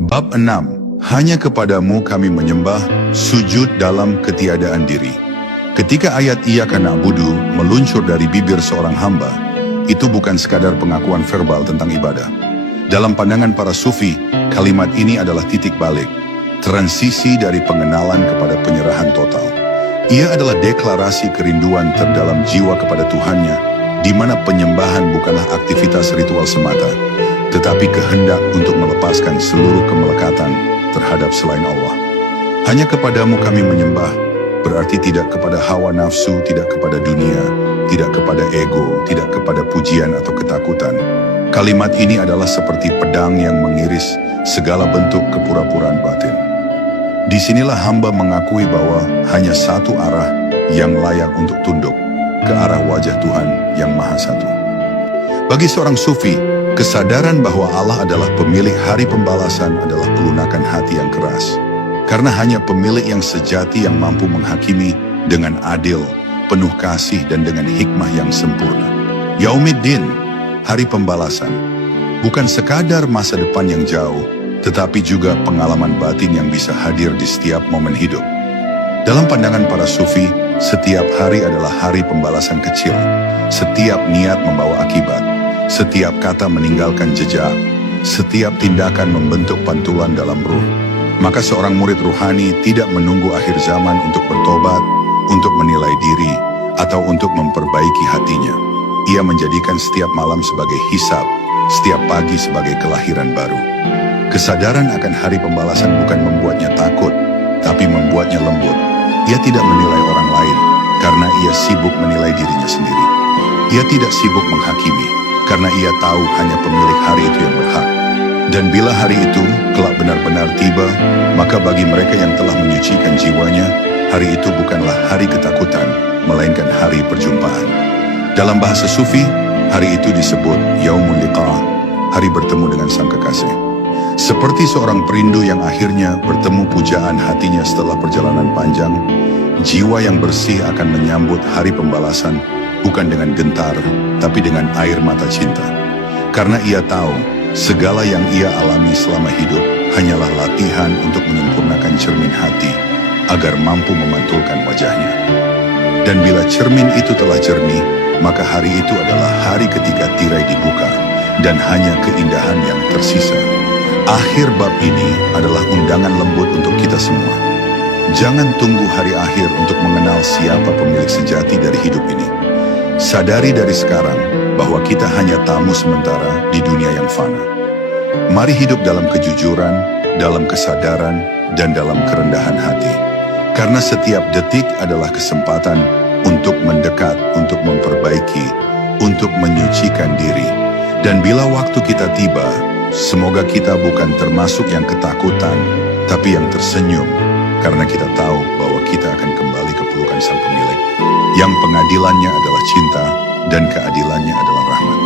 Bab 6. Hanya kepadamu kami menyembah, sujud dalam ketiadaan diri. Ketika ayat Iyyaka na'budu meluncur dari bibir seorang hamba, itu bukan sekadar pengakuan verbal tentang ibadah. Dalam pandangan para sufi, kalimat ini adalah titik balik, transisi dari pengenalan kepada penyerahan total. Ia adalah deklarasi kerinduan terdalam jiwa kepada Tuhannya, di mana penyembahan bukanlah aktivitas ritual semata, tetapi kehendak untuk melepaskan seluruh kemelekatan terhadap selain Allah. Hanya kepadamu kami menyembah, berarti tidak kepada hawa nafsu, tidak kepada dunia, tidak kepada ego, tidak kepada pujian atau ketakutan. Kalimat ini adalah seperti pedang yang mengiris segala bentuk kepura-puraan batin. Disinilah hamba mengakui bahwa hanya satu arah yang layak untuk tunduk, ke arah wajah Tuhan yang Maha Satu. Bagi seorang sufi, kesadaran bahwa Allah adalah pemilik hari pembalasan adalah pelunakan hati yang keras. Karena hanya pemilik yang sejati yang mampu menghakimi dengan adil, penuh kasih dan dengan hikmah yang sempurna. Yaumiddin, hari pembalasan, bukan sekadar masa depan yang jauh, tetapi juga pengalaman batin yang bisa hadir di setiap momen hidup. Dalam pandangan para sufi, setiap hari adalah hari pembalasan kecil. Setiap niat membawa akibat. Setiap kata meninggalkan jejak, setiap tindakan membentuk pantulan dalam ruh. Maka seorang murid ruhani tidak menunggu akhir zaman untuk bertobat, untuk menilai diri, atau untuk memperbaiki hatinya. Ia menjadikan setiap malam sebagai hisab, setiap pagi sebagai kelahiran baru. Kesadaran akan hari pembalasan bukan membuatnya takut, tapi membuatnya lembut. Ia tidak menilai orang lain, karena ia sibuk menilai dirinya sendiri. Ia tidak sibuk menghakimi, karena ia tahu hanya pemilik hari itu yang berhak. Dan bila hari itu kelak benar-benar tiba, maka bagi mereka yang telah menyucikan jiwanya, hari itu bukanlah hari ketakutan, melainkan hari perjumpaan. Dalam bahasa sufi, hari itu disebut Yaumul Liqa, hari bertemu dengan sang kekasih. Seperti seorang perindu yang akhirnya bertemu pujaan hatinya setelah perjalanan panjang, jiwa yang bersih akan menyambut hari pembalasan, bukan dengan gentar, tapi dengan air mata cinta. Karena ia tahu, segala yang ia alami selama hidup hanyalah latihan untuk menyempurnakan cermin hati, agar mampu memantulkan wajahnya. Dan bila cermin itu telah jernih, maka hari itu adalah hari ketika tirai dibuka, dan hanya keindahan yang tersisa. Akhir bab ini adalah undangan lembut untuk kita semua. Jangan tunggu hari akhir untuk mengenal siapa pemilik sejati dari hidup ini. Sadari dari sekarang bahwa kita hanya tamu sementara di dunia yang fana. Mari hidup dalam kejujuran, dalam kesadaran, dan dalam kerendahan hati. Karena setiap detik adalah kesempatan untuk mendekat, untuk memperbaiki, untuk menyucikan diri. Dan bila waktu kita tiba, semoga kita bukan termasuk yang ketakutan, tapi yang tersenyum, karena kita tahu bahwa kita akan kembali ke pelukan sang pemilik, yang pengadilannya adalah cinta dan keadilannya adalah rahmat.